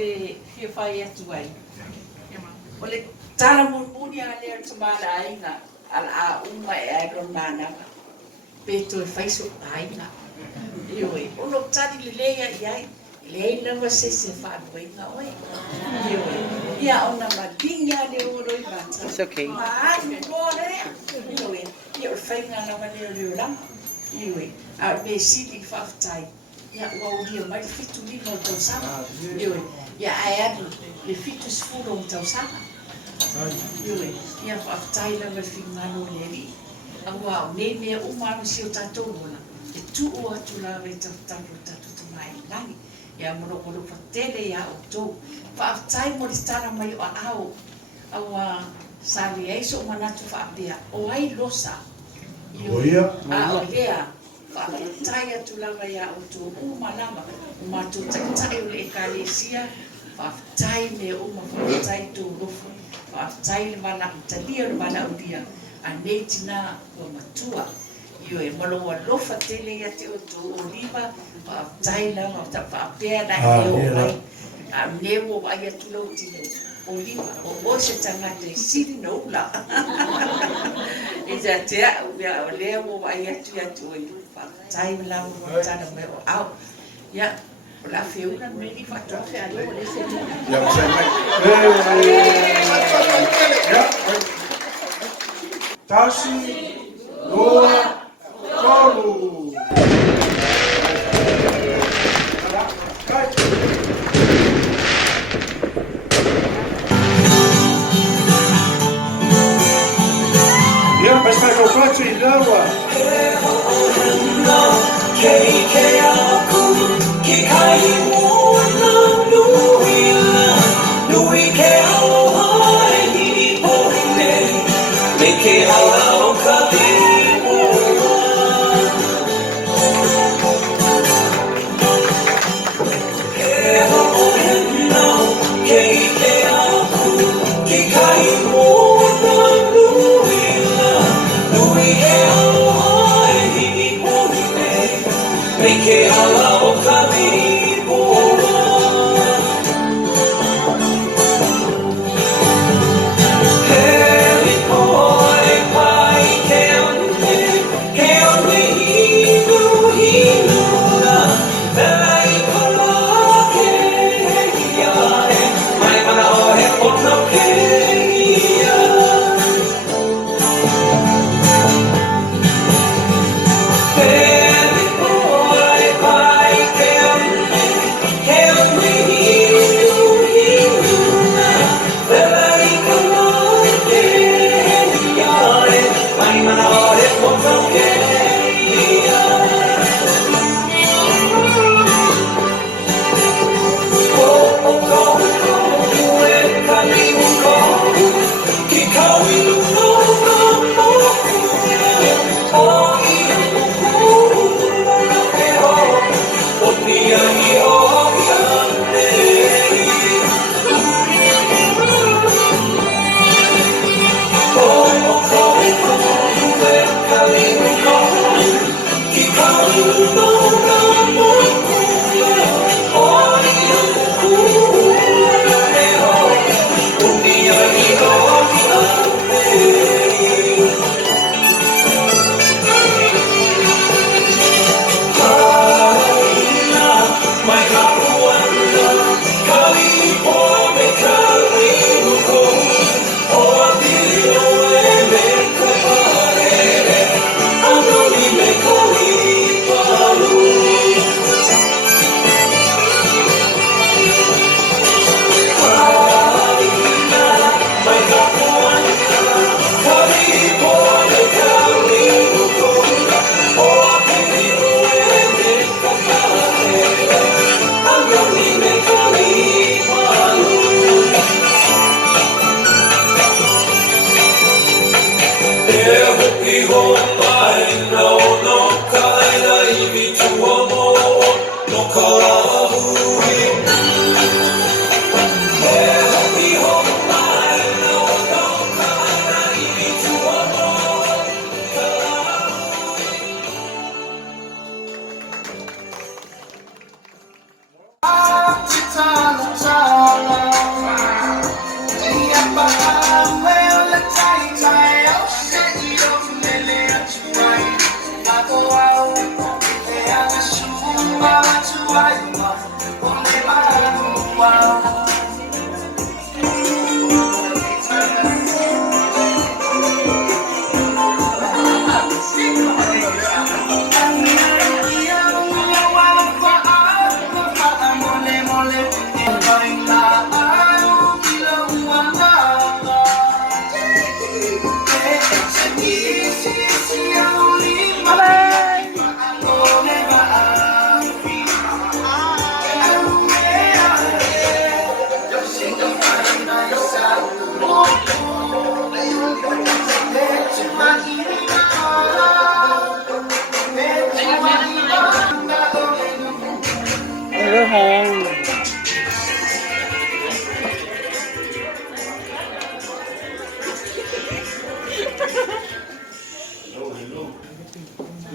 te fia whai atu ai. O le tala muni a lea tamana aina ala a uma e airon mananga. Peto e whaiso aina. Ioi, ono tani le lea i ai. Lei lava se whanuenga oi. Ioi, ia ona madinga le oro i vata. It's okay. Maani kore. Ioi, ia o whainga na wane o leo lama. Ioi, a me sili whaftai. Ia ua uria mai le fitu lima o tausanga. Ioi, ia ai anu le fitu sifuro o tausanga. Ioi, ia whaftai lava le whingano le ri. Aua o nei mea umano si o tatou mona. E tu o atu lava e tautau tatu tamai nani. Ia monokolo patele ia o tou. Whaatai mo le tana mai o ao. Aua sari eiso o manatu whaapea. O ai losa. Oia. A o lea. Whaatai atu lava ia o tou. Umalama. Umatu takitai o le ekalesia. Whaatai me uma whaatai tou rofo. Whaatai le mana utalia le mana udia. A nei tina o matua. Io e malo lofa tele ia te o tou oliva. Whaatai lava. Whaapea na e o mai. A newo ai atu lau tine. Oliva. O se tangata e siri na ula. E te atea o lea o ai atu atu oi. Whaatai lau tana me o au. Ia. O la feuna meri whatofe a leo le se tine. Ja, we zijn mee. Ja. Tassi, Noah, Carlo. Kijk. Ja, wij staan op plaats in Noah.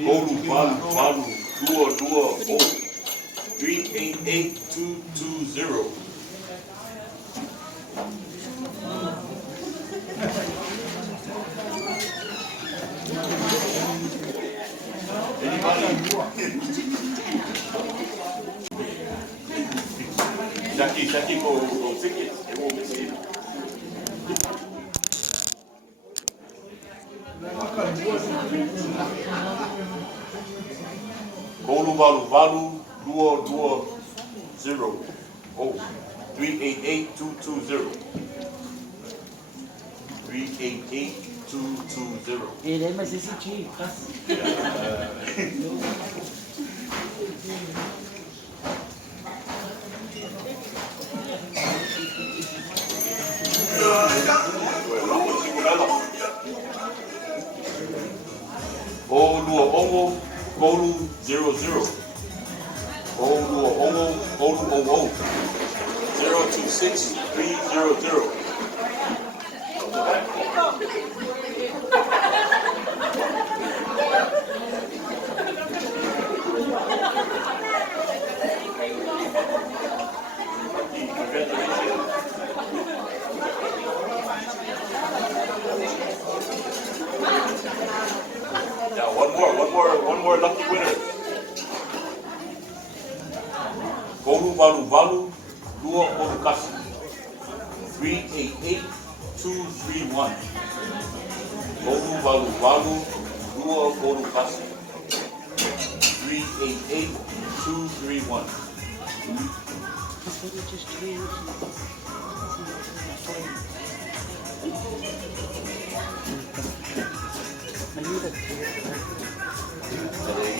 Golu, Balu, Dua, 388220. Jackie, go tickets. They won't miss it. Golu, Balu, Dua, 388220. 388220. Ele mas esse tio, tá? Golu 00. Golu 026300. Now one more lucky winner. Golu Balu, Dua Odukasi. 388231. Golu Balu, Dua Odukasi. 388231.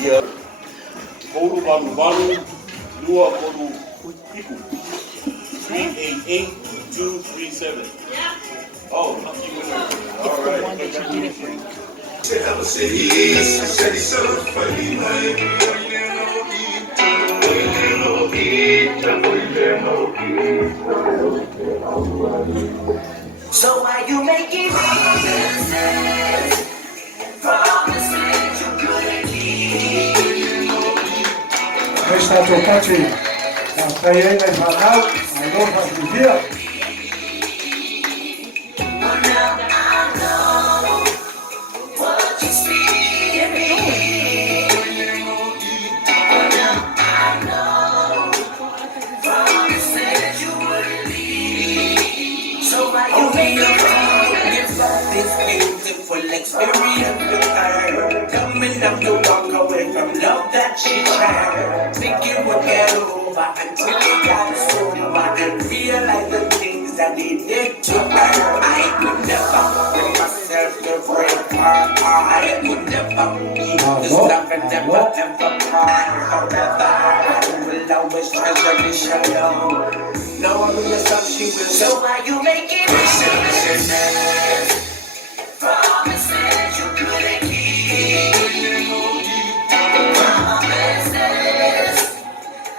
Yeah. Golu Balu, Dua Odukiku. 388237. Oh, lucky winner. All right. So why you making promises you couldn't keep? È stato facile. La Cayenne Manau, allora di via. Well, now I know what you see in me. Well, now I know promises you wouldn't leave. So why you making Give up this beautiful experience with her. Coming up to walk away from love that she shared. Think you would get over until you got sober and realize the things that he did to her. I could never bring myself to break her heart. I could never be this love and never ever part. However, I will always treasure this shalom. Knowing yourself, she will So why you making promises you couldn't keep?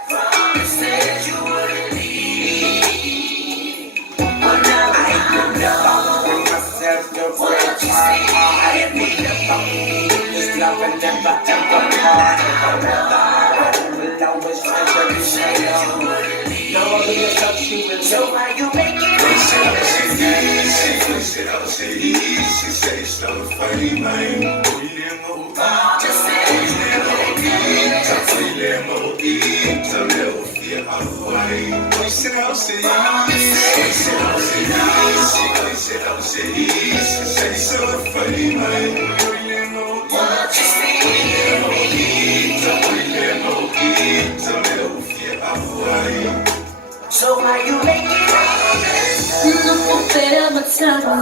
Promises you wouldn't leave. Well, now I know bring myself to break her heart. I could never be this love and never ever part. However, I will always treasure this shalom. Knowing yourself, she will So why you making promises So why you making no puedo matarme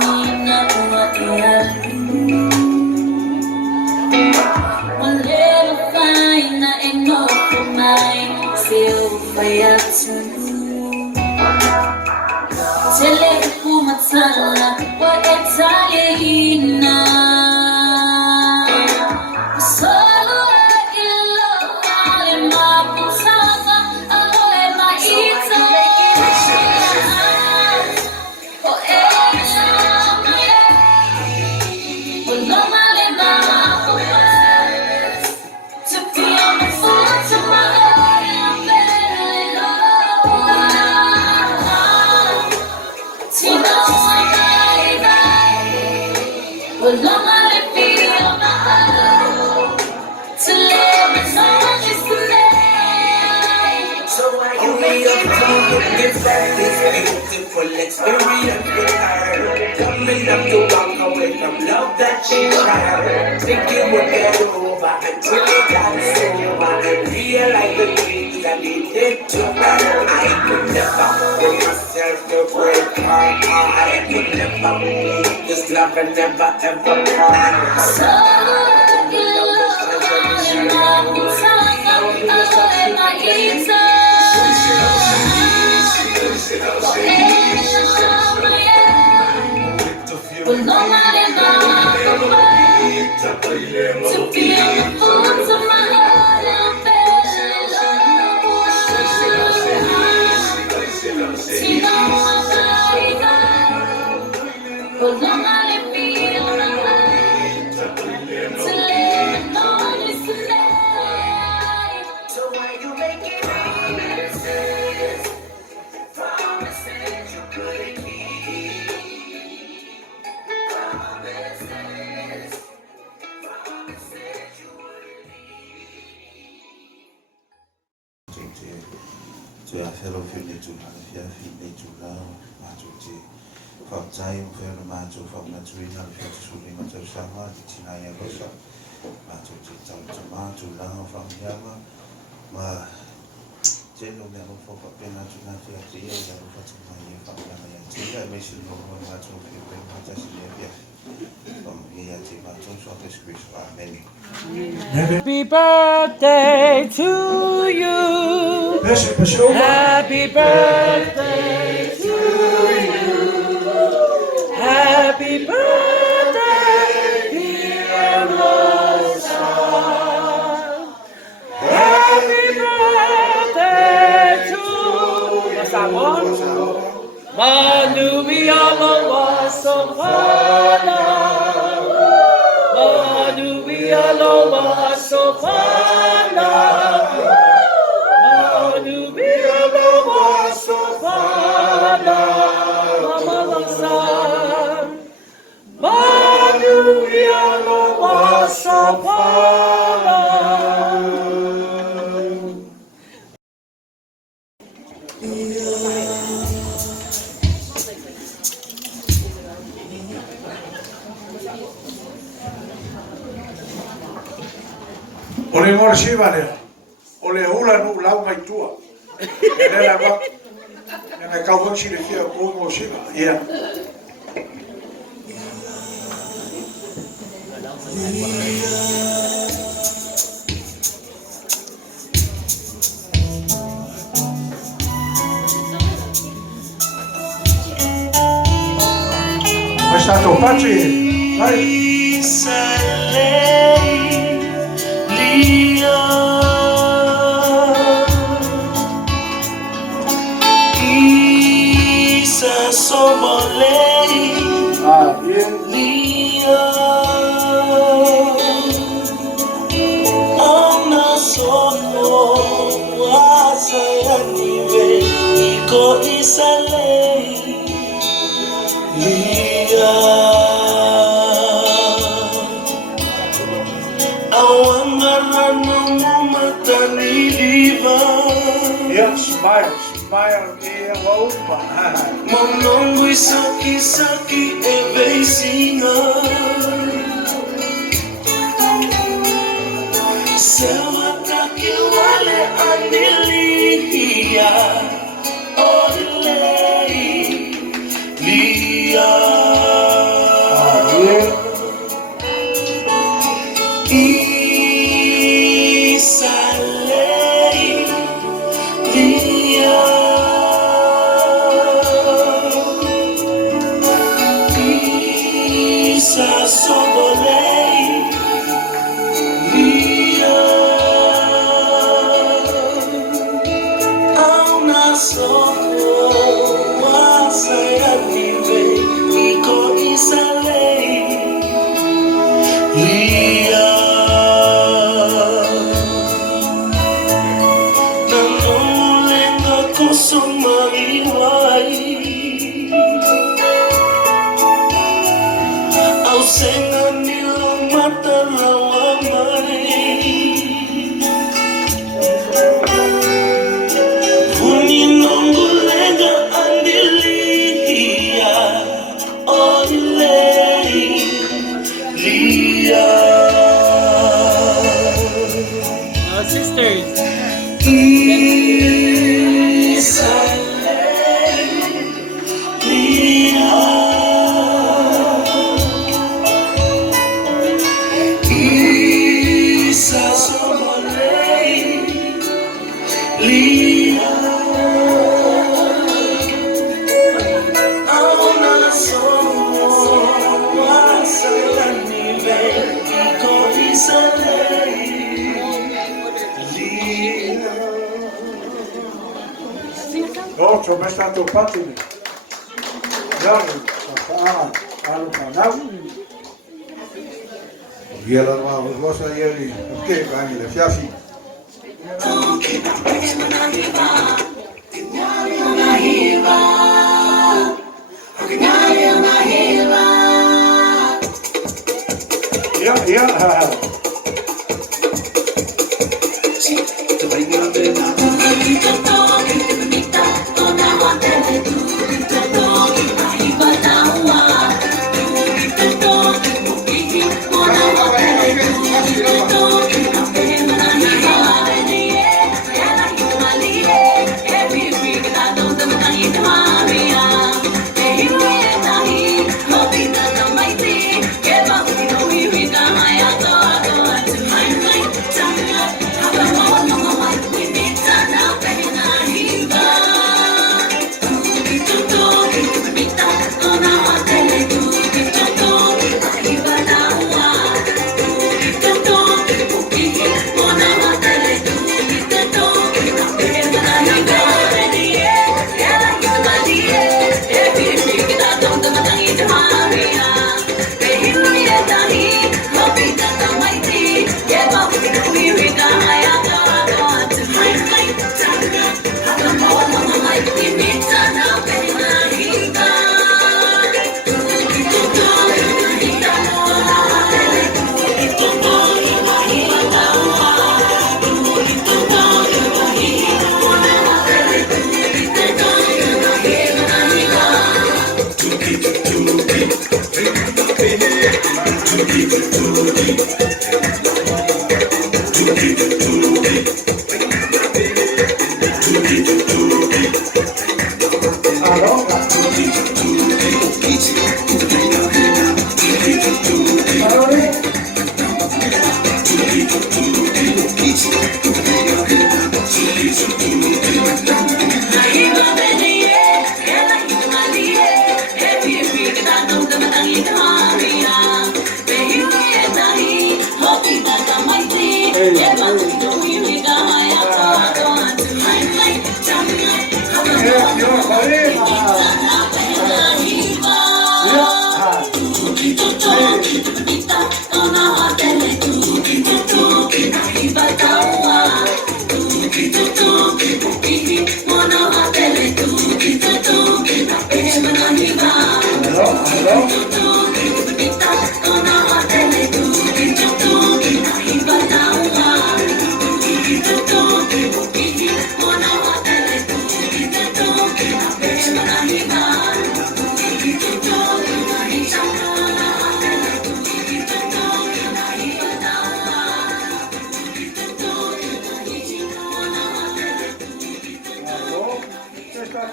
I'll never find that enough for mine feel fire too Tele kumatala wa etalina Solo ilo vale ma pusama aloe ma ito Oh no male ma to be on the foot of my own belly Tino well, long I feel my heart to live as long as tonight. So why you made up to give back this beautiful experience with her? Coming up to walk away from love that she shared. Think you would get over until it got sober and realize the things that he did to her. I could never bring myself to break her heart. I could never believe this love and never ever part. So well, no matter to be on the foot of my own belly well, no matter feel my heart to live on this tonight. So why you making promises? Promises you couldn't keep. Promises you wouldn't keep. To a fellow family to have family to love, Matuti. For time, for the Matu from the tree, and for the shooting of Sama, the Tinaya Rosa, Matuti, to love from Yama, Ma General Level for Pena to Natia, the level for my family. I mentioned no one Matu, from here to Matu, so this Chris for many. Happy birthday to you. Happy birthday to you. Happy birthday, dear Rosa. Happy birthday to Manubiala wasopala. Manubiala wasopala. Manubiala wasopala. Mama Lasan. Manubiala wasopala. Ole ngor sivale. Ole hula no lau mai tua. Era ba. Na kau si le fia ko mo siva. Ia. Mas está topante. Vai. I Yeah, smile, smile, yeah, opa. Monongui saki e veisinga Sewa taki wale andilia Olilei lia Isalei lia Isa sobolei lia Au naso saya vive iko isalei lia Nanolenga kusumariwai Ausenga nilo mata lawamai Funi nongulenga andilia Olilei lia Sisters. Isalei lia Isa sobolei lia Auna soa salanive iko isalei lia Oh, c'ho mai stato facile. Giorgio, alo panau. Via la rosa ieri, che vanno le fiafi. Yeah. Hello?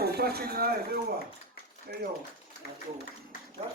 ko pasi na e lewa. E yo. Ako. Ya.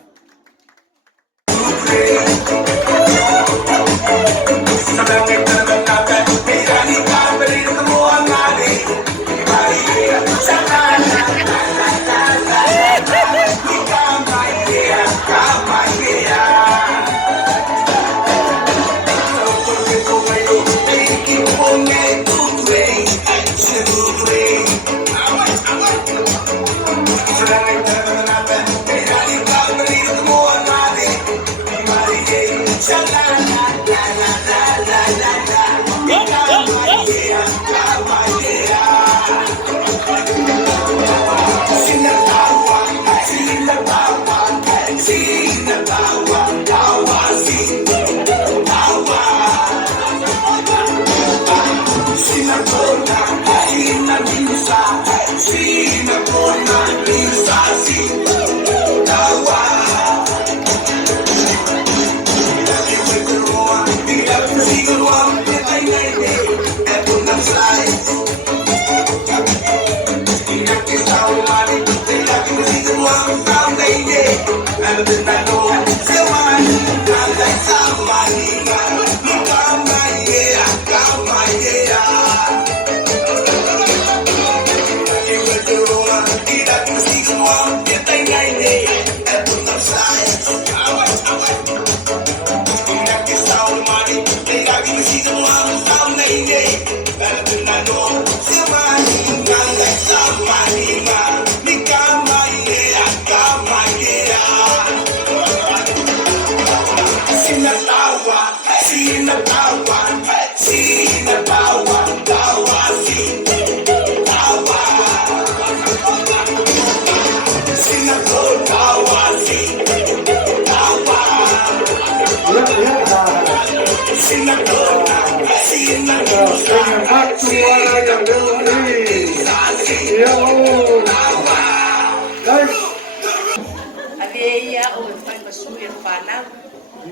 Avea o fai masui e whanau.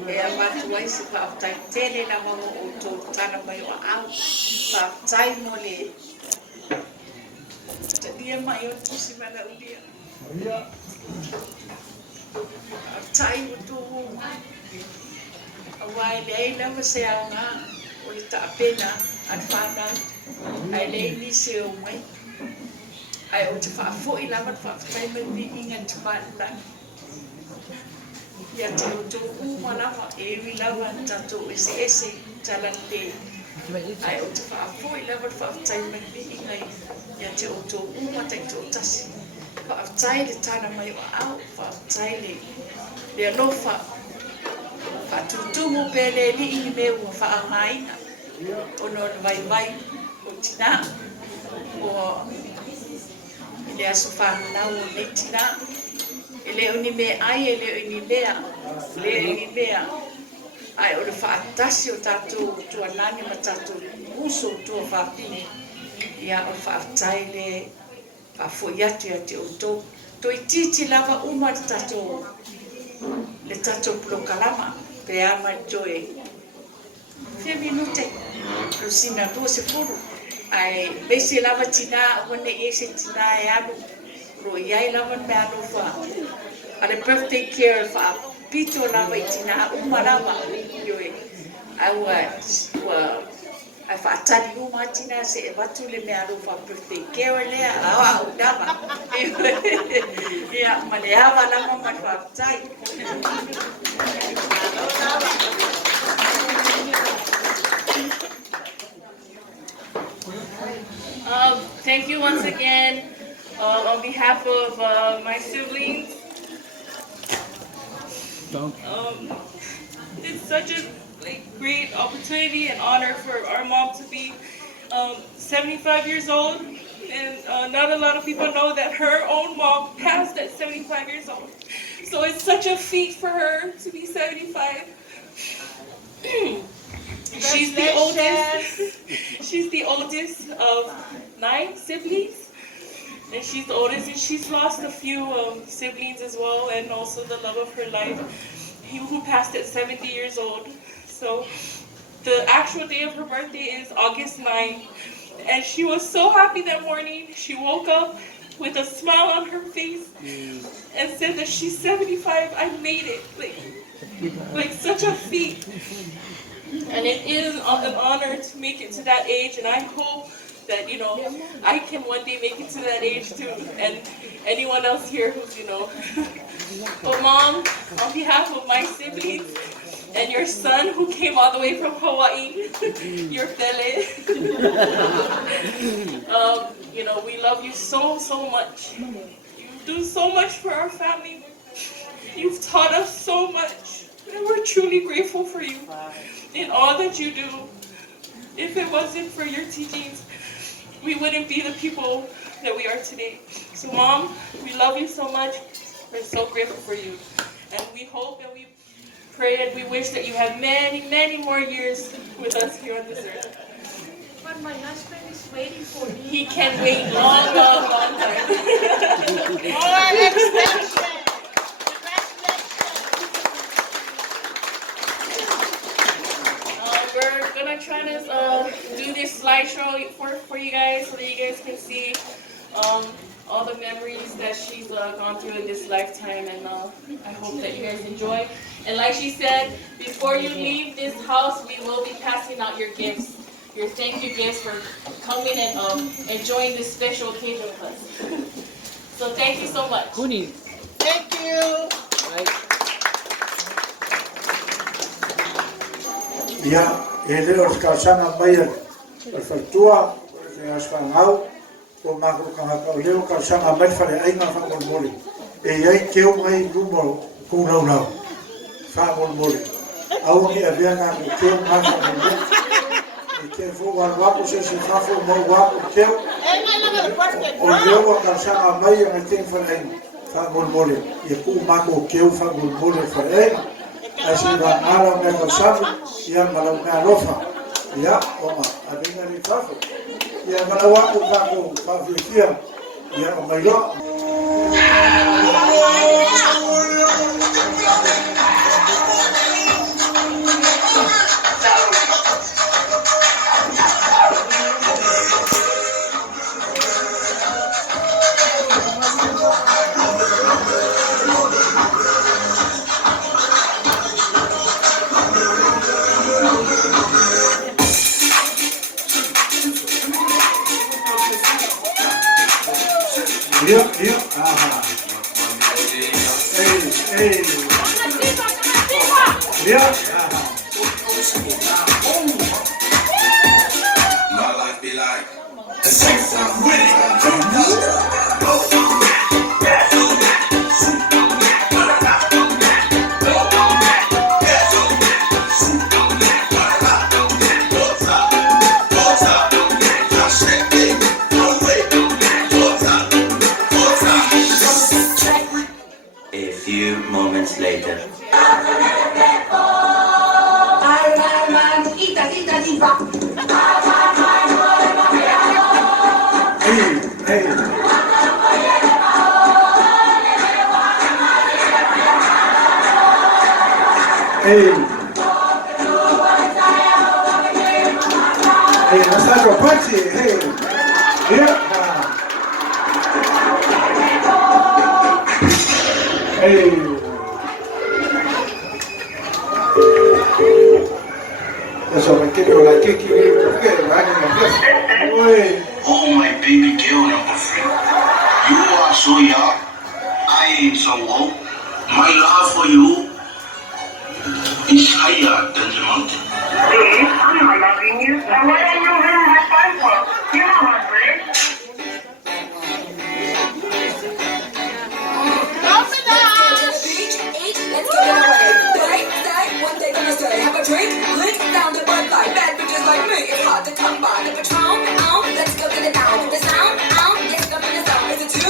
E a watu ai se whaatai tele na wango o tō tana mai o au. Whaatai mo le. Te dia mai o tusi mana ulia. Whaatai o tō awai le ai lama se au ngā. O le taapena an whanau. Ai le ni se o mai. Ai o te whaafo i lama whaatai mai ni inga te whanau. Ia te o tō uma lava, e wi lava tato ese talan te. Ai o te whaafo i lava whaatai mai ni inga ia te o tō uma tai tō tasi. Whaatai le tāna mai o au, whaatai le alofa. Whaatutumu pele li i me ua whaangaina. O no vai o tina. O le aso whanau o le tina. Ele uni me ai, ele uni mea. Ai o le whaatasi o tātou tuanani ma tātou uso tua whapini. Ia o whaatai le whafoi atu ia te o tō. Tō i titi lava uma le tātou plokalama. Pe ama joe. 5 minute. Rusina 12 ai besi lava tina, wane ese tina e alu. Ro iai lava me alo wha. Ale birthday care wha pito lava i tina uma lava. Yoe. Ai whaatari uma tina se e watu le me alo wha birthday care lea. Awa au dava. Ia, ma le awa lava ma whaatai. Thank you once again on behalf of my siblings. It's such a great opportunity and honor for our mom to be 75 years old, and not a lot of people know that her own mom passed at 75 years old. So it's such a feat for her to be 75. She's the oldest. She's the oldest of 9 siblings, and she's the oldest. And she's lost a few siblings as well, and also the love of her life, who passed at 70 years old. So the actual day of her birthday is August 9th, and she was so happy that morning. She woke up with a smile on her face and said that she's 75. I made it. Like such a feat. And it is an honor to make it to that age, and I hope that, you know, I can one day make it to that age too, and anyone else here who's, you know. But Mom, on behalf of my siblings and your son who came all the way from Hawaii, your Tele, you know, we love you so, so much. You do so much for our family. You've taught us so much, and we're truly grateful for you in all that you do. If it wasn't for your teachings, we wouldn't be the people that we are today. So Mom, we love you so much. We're so grateful for you. And we hope and we pray and we wish that you have many, many more years with us here on this earth. But my husband is waiting for me. He can wait long, long, long time. We're gonna try to do this slideshow for you guys so that you guys can see all the memories that she's gone through in this lifetime, and I hope that you guys enjoy. And like she said, before you leave this house, we will be passing out your gifts, your thank you gifts for coming and enjoying this special occasion with us. So thank you so much. Kuni. Thank you. Ia, e leo o kalsana mai al faltua, e asfangau, o mako kanga o leo kalsana mai fale ainga fa mole. E ai keu mai lumo ku lau lau. Fa mole. Au ni avea na keu mai fa mole. E ke fo wa wa se fa fo mo wa keu. O leo o kalsana mai e te fale fa mole. E ku mako keu fa mole fale. Así va a la negociación y a la lofa. Ya, toma, a mí me trajo. Y a la guapo taco patricia y a la mayor. Iya, aha. Iya, aha. My life be like a sex I'm with it. A few moments later. Hey, that's like a party. Hey, yeah. Hey. Eso me quiero la kiki, porque oh, my baby girl number 3. You are so young. I ain't so old. My love for you is higher than the mountain. Babe, I'm not loving you. And what are you really my time for? You're not my friend. Let's get it away. Stay, one day gonna stay. Have a drink, lick down the Bud Light. Bad bitches like me, it's hard to come by. The Patron, let's go get it down. The sound, let's go get it down. Is it 2,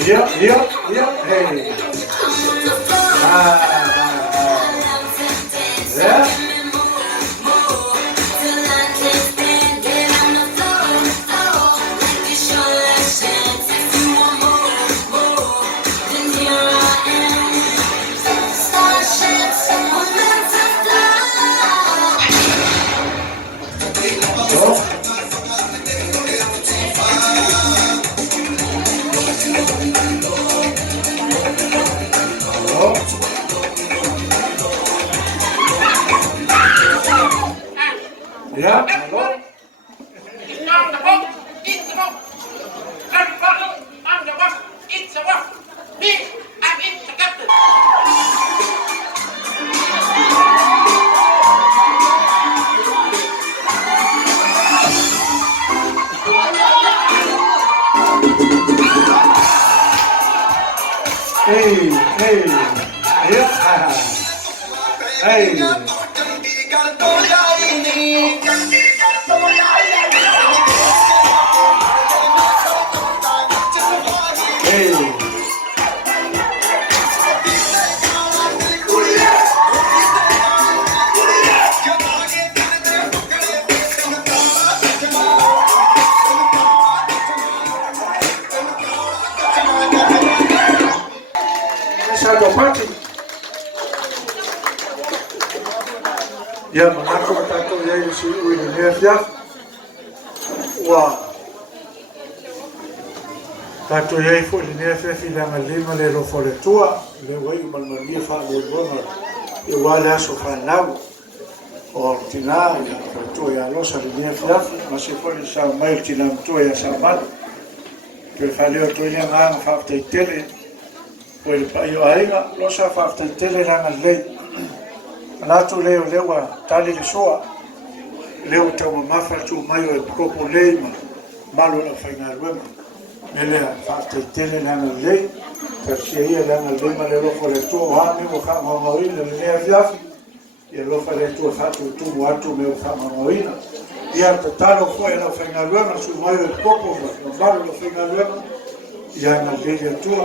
3? Yeah, hey. Yeah. Ya, hello. Hey, yeah. Hey. Ya mengaku tato ya si Indonesia wa tato ya fu Indonesia filang lima le lo foletua le wai malmania fa lo bona e wala so fa nau o tina ya to ya lo sa Indonesia ma se poi sa mai tina to ya sa mal que faleo to ya ngang fa te tele poi pa yo ainga lo sa fa te tele ranga le Natu leo lewa tali le soa leo tau mafa tu mayo e kopo leima malo la faina luema ele fa tele na le per sia la na le ma le lo fole tu ha me mo fa mo le le afiafi e lo fa le tu fa tu watu me fa mo ina ia totalo foi la faina luema su mayo e kopo malo la faina luema ia na le tu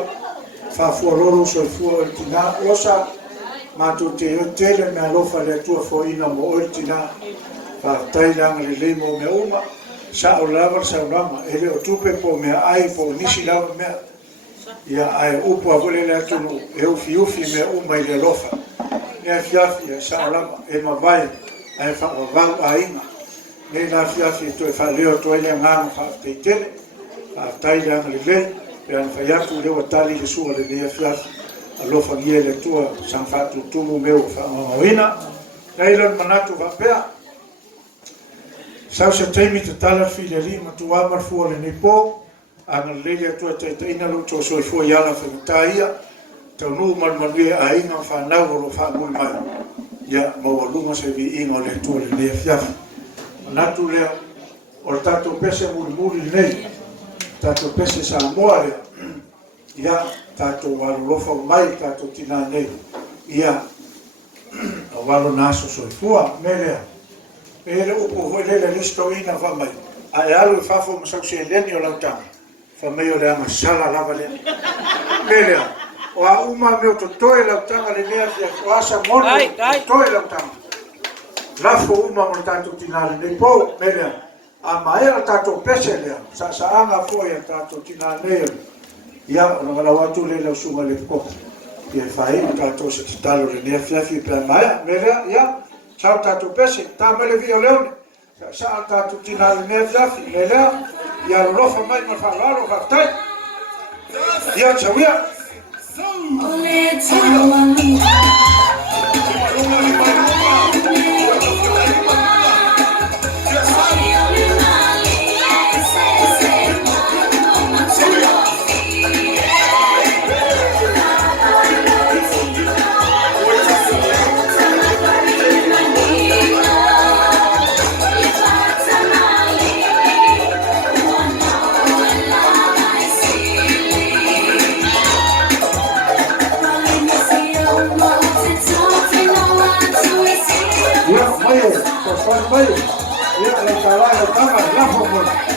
fa fu loro so fu tina osa ma tu te tele me alofa le tua fo ina mo oltina pa taila le le mo me uma sa o lava sa rama ele o tupe po me ai po nisi lava me ia ai upo a vole le tu e o fiufi me uma ile lofa ne fiafi sa rama e ma vai ai fa o va ainga ne la fiafi to fa leo to ile nga fa te tele pa taila le le pe fa ya tu le o tali le su le ne fiafi alo fangie le tua san fatu tumu meu fa moina kailon manatu va pea sau se taimi te tala fileri ma tu amar fu le nipo an le tua te ina lu to so fu ya la fentaia te nu mal malue ainga fa na lo fa mul mai ya mo lu mo se vi ingo le tua le fiaf manatu le o tato pese mul nei tato pese sa moare ya tato walo lofa mai tato tina nei ia walo naso soifua melea ele upo ele listo ina va mai ai alu fafo mo se lenio lauta fa meio le ama sala lava le melea o a uma meu totoe lauta le nea o asa mono totoe lauta lafo uma mo tato tina nei po melea a mai tato pese le sa anga foi tato tina nei ia ona la watu le la sunga le ko ia fai ka to se talo le ne fiafi pe mai mera ia chao tato pese ta mele vi leone sa tato tina le ne fiafi mera ia lo fa mai ma fa lo fa tai ia chawia Vai, ia le trabalho tava lá fora.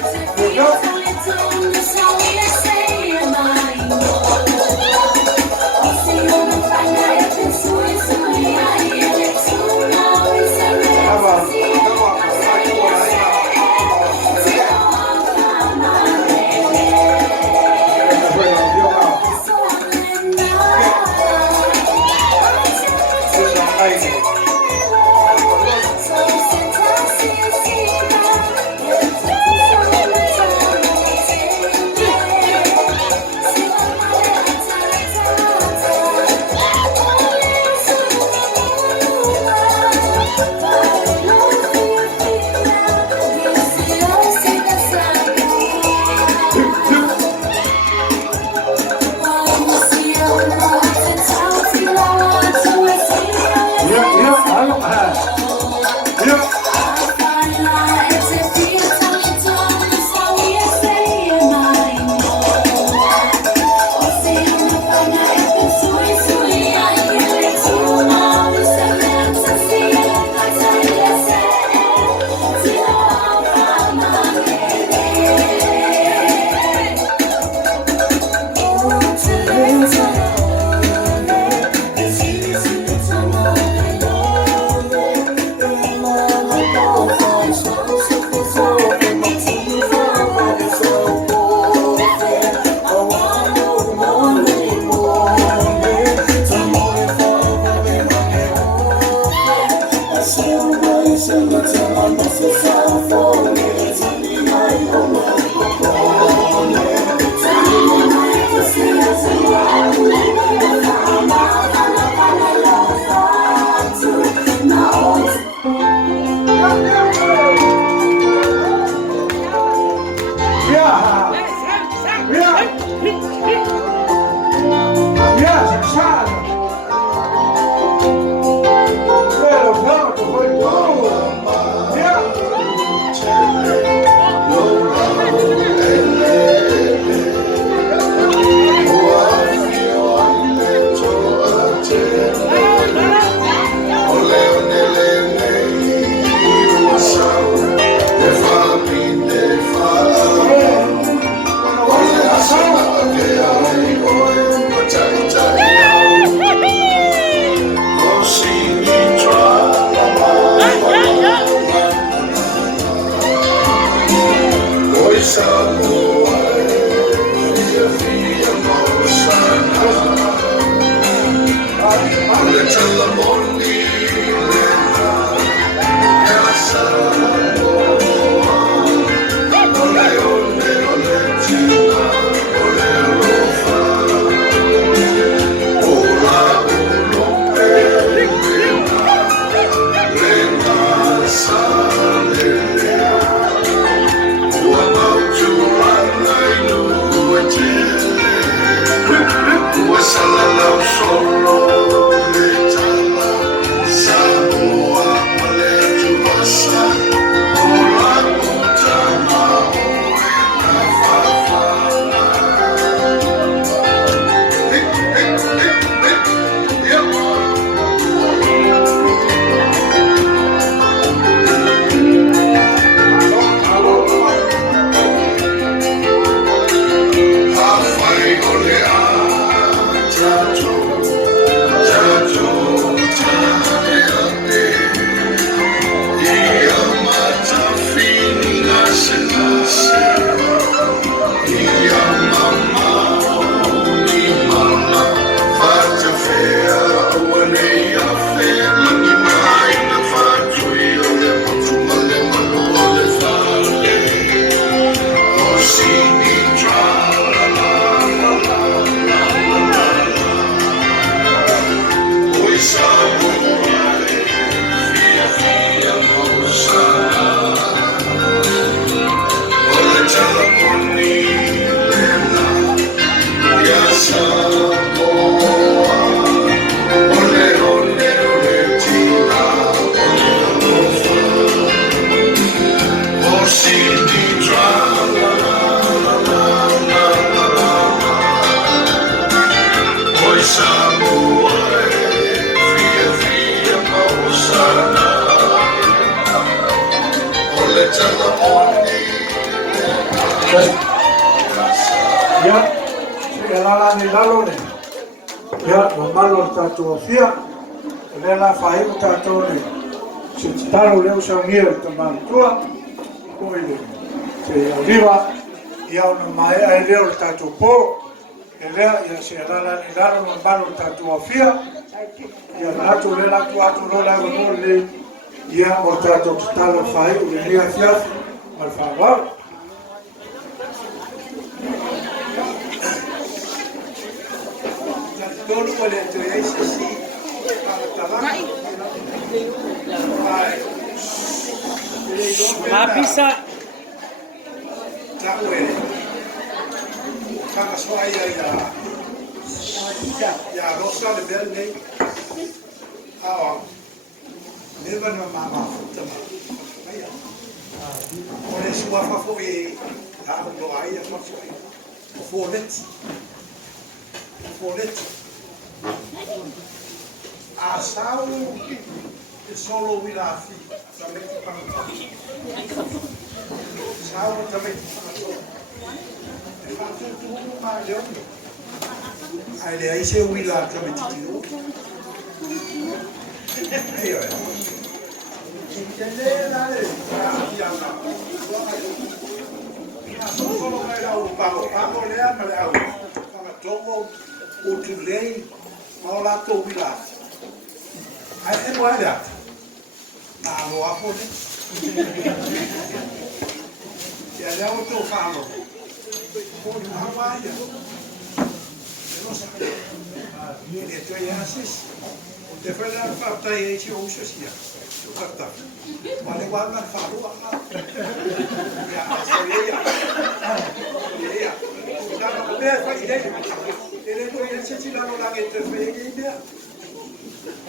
Ele foi esse tira no lago entre feio dia.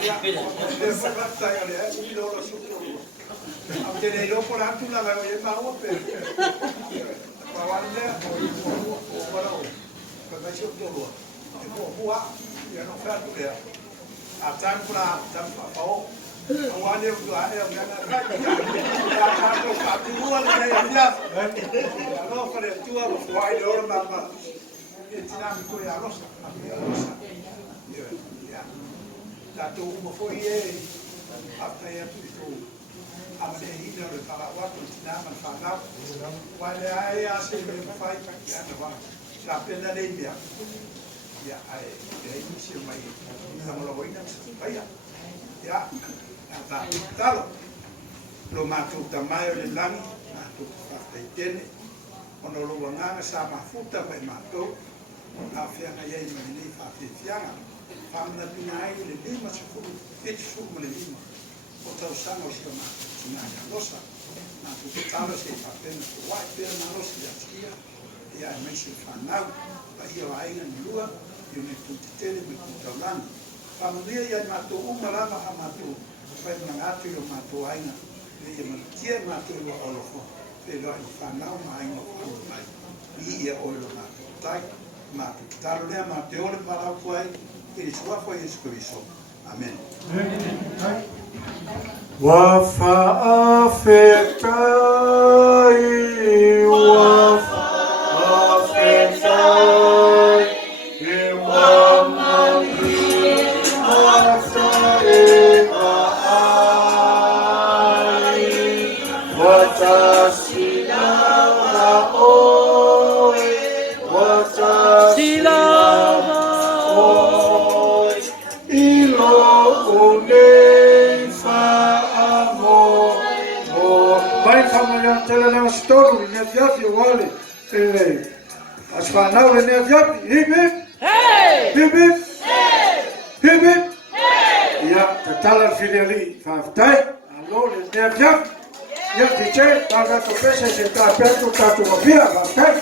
Ya, ele foi para sair ali, é o milho suco. A ele não por antes lá vai ir para o pé. Para lá o varão. Para ser todo. Boa, e não faz tudo. A tempo para o Awale utuane ungana kaji ya kato katua le ya alo kare tua wa ile ora mama etina miko ya losa ya tato mo foi after ya tu amde hina le para watu tina man fana wale ai ase me fai ya no va sa pena le ya ai dei si mai na lo voina vaya ya talo lo matou tamai o le lagi matou faafetaitene ona o lou agaga sa mafuta mai matou afeaga iai ma lenei faafeafiaga faamanatuina ai le 5 ma le 5 o tausaga o sia matou tinai alosa matou tatalo se faapena ua'i pea nalosi le atia ia e maisi le fanau paia o aiga ni lua io me putetele me putaulani famanuia iai matou uma lava a matou pai mangatu yo matou ainga le ia matia matou lo olofo pe lo ai fanau mai no mai ia o lo matou tai matou talo le matou le para foi e sua foi escrito amen wa afetai wa afetai wa mami Story ne viafi wale ele as fanau ne viafi hibi hibi hibi ya tatala filiali faftai alo ne viafi ya tiche taga to pesa se ta perto ta tu mafia faftai